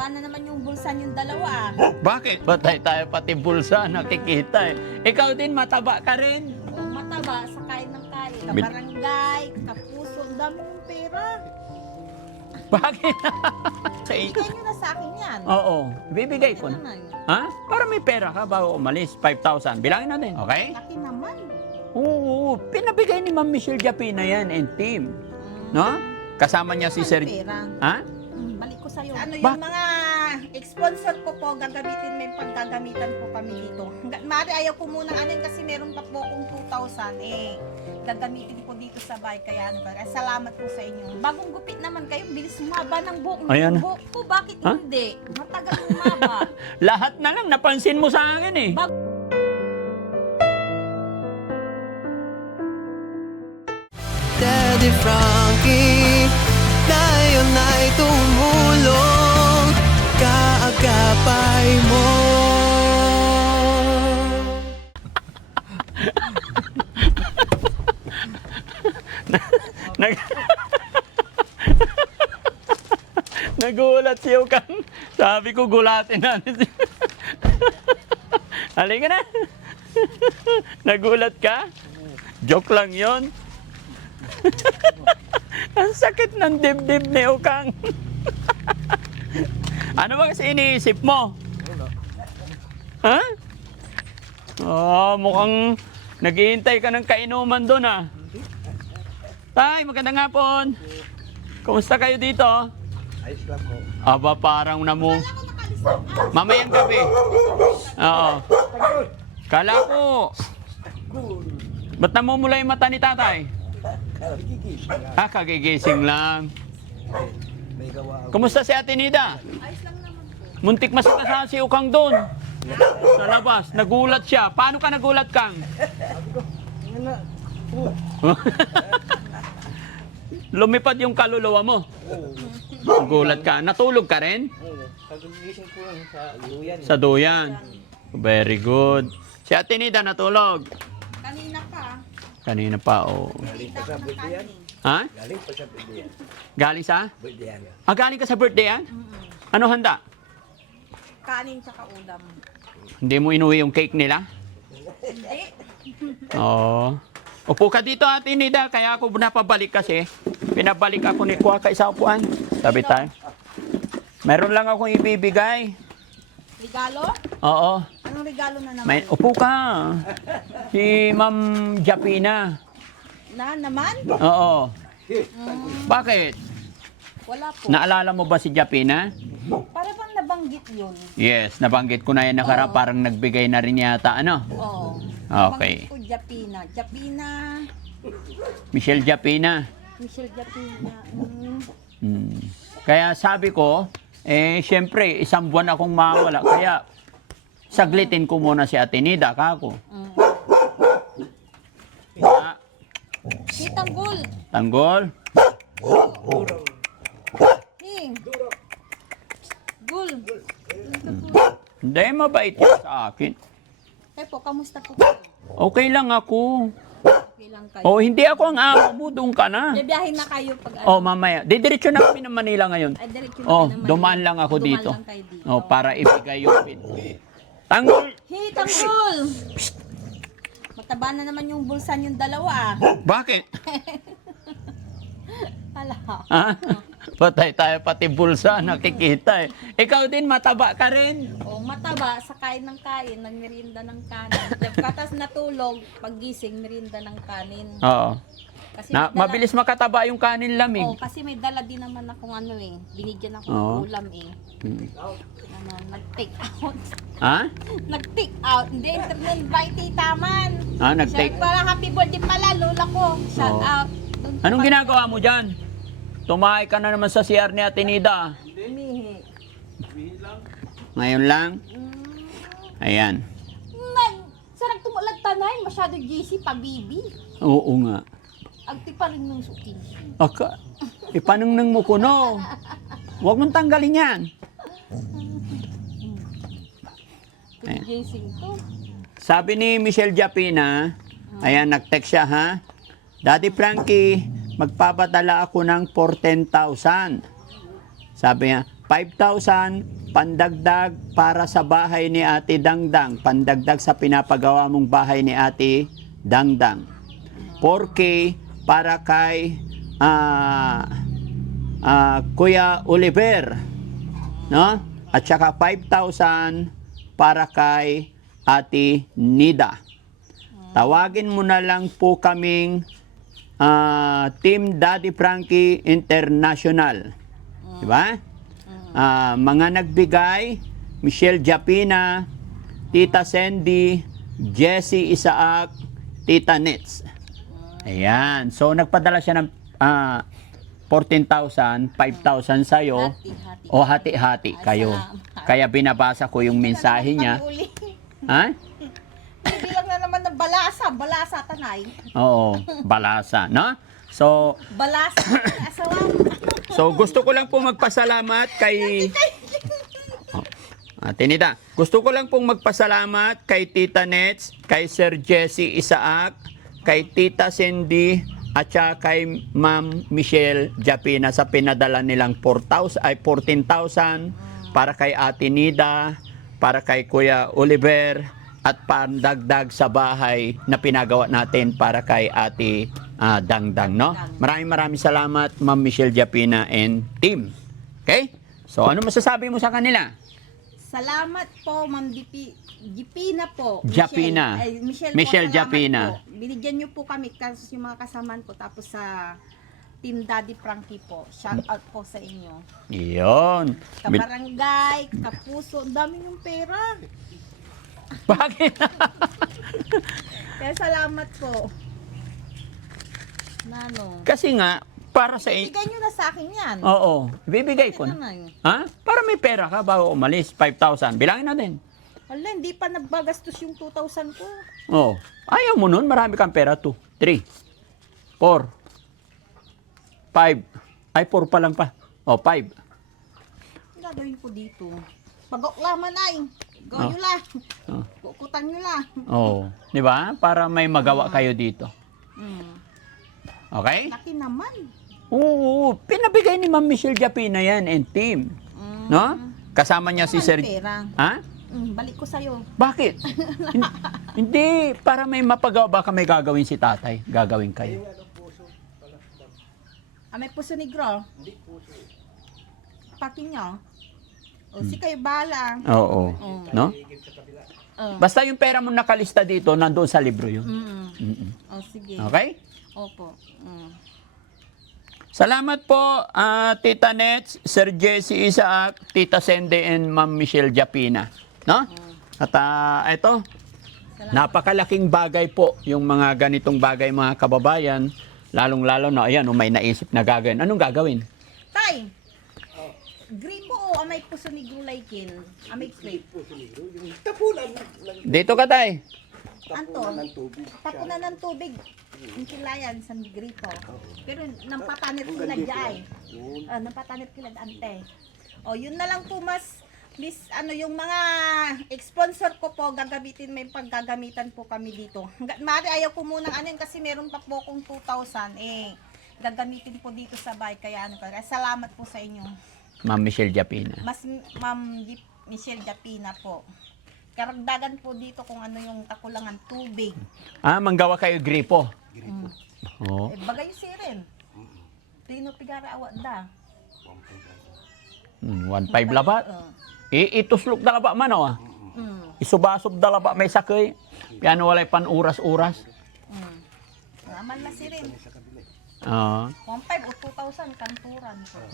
Mataba na naman yung bulsa yung dalawa. Bakit? Patay tayo pati bulsa, nakikita eh. Ikaw din, mataba ka rin. O mataba sa kain ng kain. Bil- Kabarangay, kapuso, ang dami mong pera. Bakit? Sa Bigay nyo na sa akin yan. Oo, bibigay ko Ano na. na yun? Ha? Para may pera ka bago umalis. 5,000. Bilangin natin, okay? Laki naman. Oo, pinabigay ni Ma'am Michelle Japina yan and team. No? Kasama niya si Sir... Pera. Ha? Balik ko sa'yo. Ano Ba- yung mga sponsor ko po, gagamitin may paggagamitan po kami dito. Mari ayaw ko munang ano yun kasi meron pa po akong 2,000 gagamitin ko dito sa bahay kaya ano ba. Salamat po sa inyo. Bagong gupit naman kayo, bilis humaba ng buhok. Ayan. Yung buhok ko, bakit Ha? hindi? Matagal humaba. Lahat na lang, napansin mo sa akin eh. Daddy Frankie, ngayon ay tumulong, kaagapay mo. Nag... Nagulat si Ukang. Sabi ko, gulatin natin. Halika na. Nagulat ka? Joke lang yon. Ang sakit ng dibdib ni Ukang. Ano ba kasi iniisip mo? Ha? Oh, mukhang naghihintay ka ng kainuman doon ah. Tay, magandang hapon. Kumusta kayo dito? Ayos lang po. Aba, parang mamayang gabi. Oo. Kala ko. Ba't namumula yung mata ni tatay? Gigis. Ah, kagigising lang. May gawa ako. Kumusta si Ate Nida? Muntik masakasa si Ukang doon. Sa labas, nagulat siya. Paano ka nagulat, Kang? Lumipad yung kaluluwa mo. Nagulat ka. Natulog ka rin? Kagigising ko lang sa luyan. Sa duyan. Very good. Si Ate Nida natulog. Kanina pa. Kanina pa, oh. Galing pa sa birthday yan. Ha? Galing pa sa birthday yan. Galing sa? Birthday yan. Ah, galing ka sa birthday yan? Ano handa? Kanin tsaka ulam. Hindi mo inuwi yung cake nila? Hindi. Oo. Upo ka dito, Ate Nida. Kaya ako napabalik kasi. Pinabalik ako ni Kuha ka isang upuan. Sabi tayo. Meron lang akong ibibigay. Regalo? Oo. Anong regalo na naman? May, upo ka. Si Ma'am Japina. Na naman? Oo. Bakit? Wala po. Naalala mo ba si Japina? Para bang nabanggit yun? Yes, nabanggit ko na yan nakaraan. Parang nagbigay na rin yata, ano? Oo. Okay. Nabanggit ko Japina. Japina. Michelle Japina. Michelle Japina. Kaya sabi ko, syempre, isang buwan akong mawala. Kaya, saglitin ko muna si Ate Nida, kako. Ah, Tanggol. tanggol. Hing. Gul. Hindi, mabait yan sa akin. Eh po, kamusta po kayo? Okay lang ako. Okay lang kayo. Oh, hindi ako ang amo mo, doon ka na. Bibiyahin na kayo pag ano. Oh, mamaya. Didiretso na kami ng Manila ngayon. Ay, diretso na Oh, kayo naman. dumaan lang ako Dumaan dito. lang kayo dito. Oh, para ibigay yung pin. Tanggol! Hey, tanggol! Mataba na naman yung bulsa yung dalawa. Bakit? Hala. Ha? Patay tayo pati bulsa, nakikita eh. Ikaw din, mataba ka rin. O, mataba sa kain ng kain, nagmerienda ng kanin. Katas natulog, paggising, merienda ng kanin. Oo. Kasi Na, may dala- mabilis makataba yung kanin lamig. Oo, kasi may dala din naman akong ano eh. Binigyan ako Oo. ng ulam eh. Hmm. Ano, nag-take out. Ha? Nag-take out. Hindi, internet by Titaman. Ah, nag-take- Para happy birthday pala, lola ko. Shout Oo. out. Doon sa Anong pag- ginagawa mo dyan? Tumahay ka na naman sa CR ni Ate Nida. Umihi. Ngayon lang? Ayan. Sarang tumulag tanay, masyado GC, pabibi. Oo nga. Agti pa rin ng suki. Aka, ipanungnang mo ko, no? Huwag mong tanggalin yan. Ayan. GC to. Sabi ni Michelle Japina, ayan, nag-text siya, ha? Daddy Frankie, magpapadala ako ng 10,000. Sabi niya, 5,000 pandagdag para sa bahay ni Ate Dangdang, pandagdag sa pinapagawa mong bahay ni Ate Dangdang. 4K para kay Kuya Oliver, no? At saka 5,000 para kay Ate Nida. Tawagin mo na lang po kaming Team Daddy Frankie International. Di ba? Mga nagbigay, Michelle Japina, Tita Sandy, Jessie Isaac, Tita Nets. Ayan. So, nagpadala siya ng 14,000, 5,000 sa'yo. Hati-hati. O hati-hati kayo. salamat. Kaya binabasa ko yung mensahe niya. Ha? Bilang na naman ng balasa tanay. Oo, balasa, no? So, Balasa, asawa. so gusto ko lang po magpasalamat kay Ate Nida. Gusto ko lang pong magpasalamat kay Tita Nets, kay Sir Jesse Isaac, kay Tita Cindy, at saka kay Ma'am Michelle Japina sa pinadala nilang 14,000 para kay Ate Nida, para kay Kuya Oliver, at pandagdag sa bahay na pinagawa natin para kay Ate Dangdang, no? Maraming salamat, Ma'am Michelle Japina and team. Okay? So, ano masasabi mo sa kanila? Salamat po, Ma'am Japina po. Japina. Michelle salamat Japina. po. Binigyan niyo po kami kasi yung mga kasamaan ko. Tapos sa Team Daddy Frankie po. Shout out po sa inyo. Iyon. Kabarangay, kapuso, ang dami yung pera. Bakit? Kaya salamat po. Nano. Kasi nga, para sa inyo. Bigay niyo na sa akin yan. Oo, bibigay ko na. Nanay. Ha? Para may pera ka bago umalis, 5,000. Bilangin natin. Wala, hindi pa nagbagastos yung 2,000 ko. Oo. Ayaw mo nun, marami kang pera. 2, 3, 4, 5. Ay, 4 pa lang pa. O, 5. Ang gagawin ko dito? Pag-oklaman ay. Gawin nyo lang. Oh. Kukutan nyo lang. Oo. Di ba? Para may magawa kayo dito. Mm. Okay? Laki naman. Oo. Pinabigay ni Ma'am Michelle Japina yan and team. Mm. No? Kasama niya si Naman Sir... pera. Ha? Balik ko sa'yo. Bakit? Hindi. Para may mapagawa. Baka may gagawin si tatay. Gagawin kayo. May puso negro? Hindi puso. Pati nyo? O, si kayo bala. Oo. No? Basta Basta yung pera mo nakalista dito, nandoon sa libro yun. O, sige. Okay? Opo. Salamat po, Tita Nets, Sir Jesse Isaac, Tita Sende, and Ma'am Michelle Japina. No? At ito, napakalaking bagay po yung mga ganitong bagay, mga kababayan. Lalong-lalo na, ayan, may naisip na gagawin. Anong gagawin? Tay! Gripo o amay puso ni Gulay-kin? Amay gripo. Dito ka, tay. Anto? Tapunan ng tubig. Yung kilayan sa gripo. Pero nampatanit sila dyan. Nampatanit sila ante. O, yun na lang po mas yung mga sponsor ko po, gagamitin, may paggagamitan po kami dito. Mari, ayaw ko munang kasi meron pa po akong 2,000 gagamitin po dito sa bahay. Kaya salamat po sa inyo. Ma'am Michelle Japina. Ma'am Michelle Japina po. Karagdagan po dito kung ano yung kakulangan tubig. Manggawa kayo gripo. Oo. Bagay si rin. Tino pigara awat da. 1.5 labat. Ituslok dalaba man o. Isubasog dalaba may sakay. Piano walay pan uras-uras. Naman na si rin. 1.5 o 2,000 kanturan po.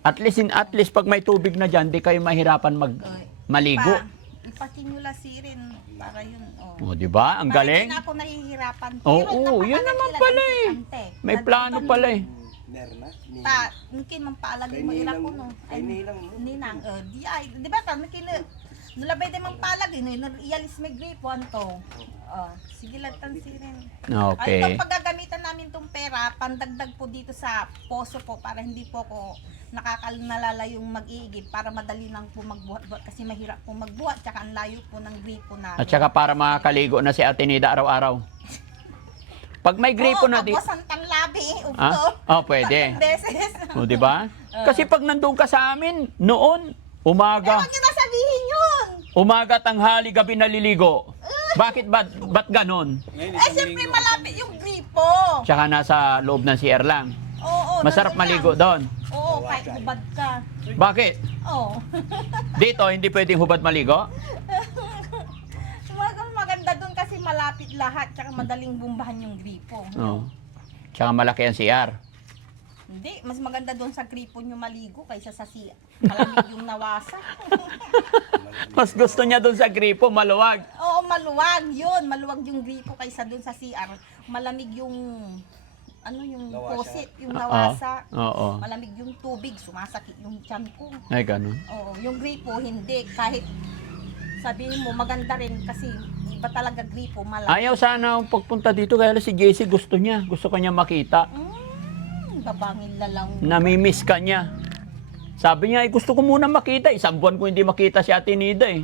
At least pag may tubig na dyan, di kayo mahirapan maligo. Ipakinula si rin para yun. O, di ba? Ang galing. Hindi na ako nahihirapan. Oo, yun naman pala eh. May plano pala eh. Mungkin mampaalagay mo ila ko no. Ay ninang di ba ta mungkin nulabay din mampalagay no ialis may gripo anto. Sige lagtan si rin. Okay. Ay paggagamitan namin tong pera pandagdag po dito sa poso po para hindi po ko nakakalala yung mag-iigib para madali lang po magbuhat kasi mahirap po magbuhat tsaka ang layo po ng gripo namin. At saka para makakaligo na si Ate Nida araw-araw. Pag may gripo na di. Tapos ang tanglabi, pwede. Beses. O, di ba? Kasi pag nandun ka sa amin, noon, umaga, Huwag niyo na sabihin yun. umaga, tanghali, gabi naliligo. Bakit ba't ganon? Siyempre malapit yung gripo. Tsaka nasa loob ng CR lang. Oo. Masarap nandun maligo lang. doon. Oo, kahit hubad ka. Bakit? Oo. Dito, hindi pwedeng hubad maligo? Maganda doon kasi malapit lahat, tsaka madaling bumbahan yung gripo. Oo. Tsaka malaki ang CR. Hindi, mas maganda doon sa gripo nyo maligo kaysa sa siya. Malamig yung nawasa. Mas gusto niya doon sa gripo, maluwag. Oo, maluwag yun. Maluwag yung gripo kaysa doon sa CR. Malamig yung, ano yung Nawasa. posit, yung nawasa. Oo. Malamig yung tubig, sumasakit yung tiyan ko. Ay, ganun. Oo, yung gripo, hindi. Kahit sabihin mo, maganda rin kasi iba talaga gripo, malamig. Ayaw sana akong pagpunta dito, kaya lang si JC gusto niya. Gusto ka niya makita. Babangin na lang. Namimiss ka niya. Sabi niya, gusto ko muna makita. Isang buwan ko hindi makita si Ate Nida eh.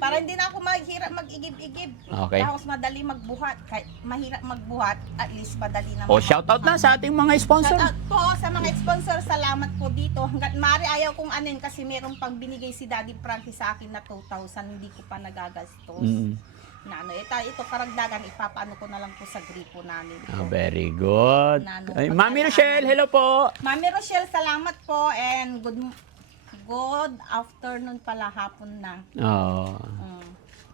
Para hindi na ako mahirap mag-igib-igib. Okay. Tapos madali magbuhat. Kahit mahirap magbuhat, at least madali na. O, shoutout na sa ating mga sponsor. Shoutout po sa mga sponsor. Salamat po dito. Hanggat maaari ayaw kong anin kasi meron pang binigay si Daddy Frankie sa akin na 2,000. Hindi ko pa nagagastos. Na ano, ito karagdagan, ipapaano ko na lang po sa gripo namin. Ah, very good. Nano, Ay, Mami Rochelle, hello po. Mami Rochelle, salamat po and good afternoon pala, hapon na. Oh.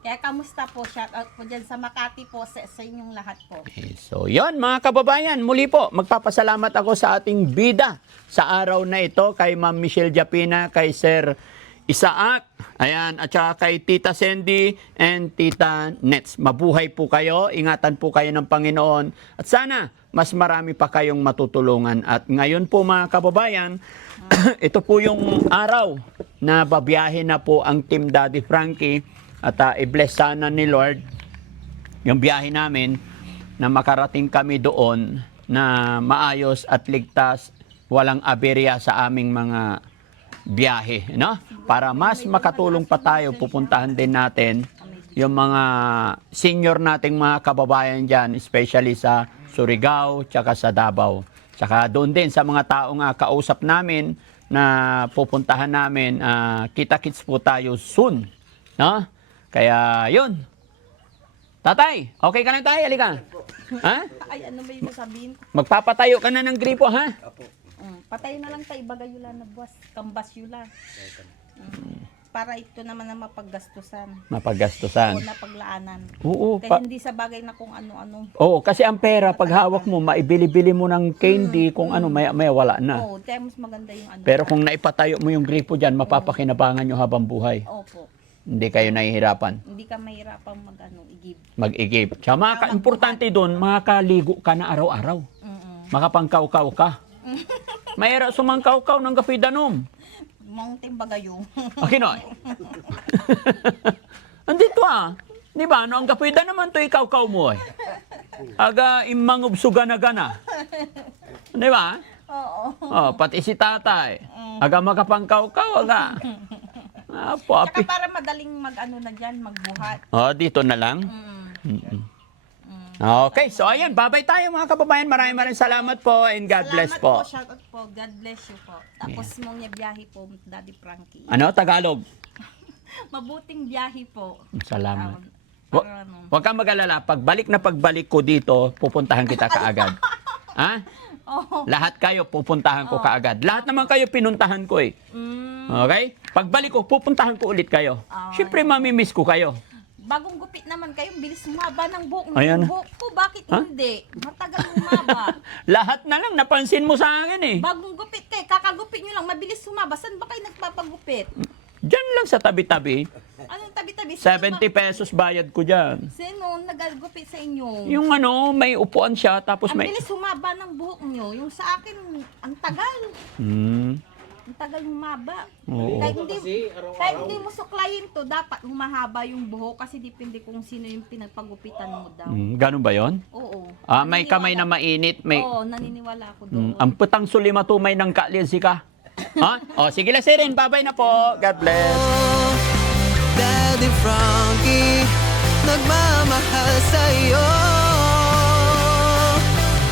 Kaya kamusta po? Shout out po dyan sa Makati po, sa inyong lahat po. Okay, so, yon mga kababayan, muli po, magpapasalamat ako sa ating bida sa araw na ito, kay Ma'am Michelle Japina, kay Sir Isaac, ayan, at saka kay Tita Sandy and Tita Nets. Mabuhay po kayo, ingatan po kayo ng Panginoon, at sana mas marami pa kayong matutulungan. At ngayon po mga kababayan, ito po yung araw na babiyahe na po ang Team Daddy Frankie, at i-bless sana ni Lord yung biyahe namin na makarating kami doon na maayos at ligtas, walang aberya sa aming mga biyahe, no? Para mas makatulong pa tayo, pupuntahan din natin yung mga senior nating mga kababayan dyan, especially sa Surigao, tsaka sa Davao. Tsaka doon din sa mga taong kausap namin na pupuntahan namin, kita-kits po tayo soon, no? Kaya yun. Tatay, okay ka na tayo? Halika. Ha? Ay, ano ba yung sabihin ko? Magpapatayo ka na ng gripo, ha? Patay na lang tayo, bagay yula na buwas, kambas yula. Para ito naman na mapaggastusan. Mapaggastusan. O napaglaanan. Oo. Kaya hindi sa bagay na kung ano-ano. Oo, kasi ang pera, pag hawak mo, maibili-bili mo ng candy, kung ano, may wala na. Oo, kaya mas maganda yung ano. Pero kung naipatayo mo yung gripo dyan, mapapakinabangan nyo habang buhay. Opo. Hindi kayo nahihirapan. Hindi ka mahirapang igib. Mag-igib. Tsaka mga importante doon, makakaligo ka na araw-araw. Makapangkaw-kaw ka. Mahirap sumangkaw-kaw ng kapidanom. Mountain bagayo. Akinoy. Andito Di ba? Ano ang kapida naman to ikaw-kaw mo eh. Aga imang ubsuga na gana. Di ba? Oo. Oh, pati si tatay. Aga makapangkaw-kaw, aga. Tsaka Papi. para madaling mag-ano na dyan, magbuhat. Oh, dito na lang. Okay, so ayan, babay tayo mga kababayan. Maraming salamat po and God bless po. Salamat po, shoutout po. God bless you po. Tapos mong niya biyahe po, Daddy Frankie. Ano, Tagalog? Mabuting biyahe po. Salamat. Para ano. Huwag kang mag-alala. Pagbalik ko dito, pupuntahan kita kaagad. Ha? Oo. Lahat kayo, pupuntahan ko kaagad. Lahat naman kayo, pinuntahan ko eh. Okay? Pagbalik ko, pupuntahan ko ulit kayo. Siyempre, mamimiss ko kayo. Bagong gupit naman kayo, bilis humaba ng buhok. Ayan. Yung buhok ko, bakit hindi? Matagal humaba. Lahat na lang, napansin mo sa akin eh. Bagong gupit kayo, kakagupit nyo lang, mabilis humaba. Saan ba kayo nagpapagupit? Diyan lang sa tabi-tabi. Anong tabi-tabi? 70 pesos bayad ko dyan. Sino nagagupit sa inyo? Yung ano, may upuan siya, tapos Ang may... bilis humaba ng buhok nyo. Yung sa akin, ang tagal. Ang tagal humaba. Oo. Kahit hindi mo suklayin to, dapat humahaba yung buhok kasi depende kung sino yung pinagpagupitan mo daw. Ganun ba yon? Oo. May kamay na mainit, may... Oo, naniniwala ako doon. Ang putang sulima tumay ng kalyensi ka. Ha? O, sige lang, Sirin. Bye-bye na po. God bless. Daddy Frankie, nagmamahal sa'yo.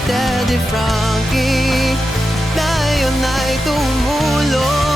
Daddy Frankie, tayo ngayon ay tumulong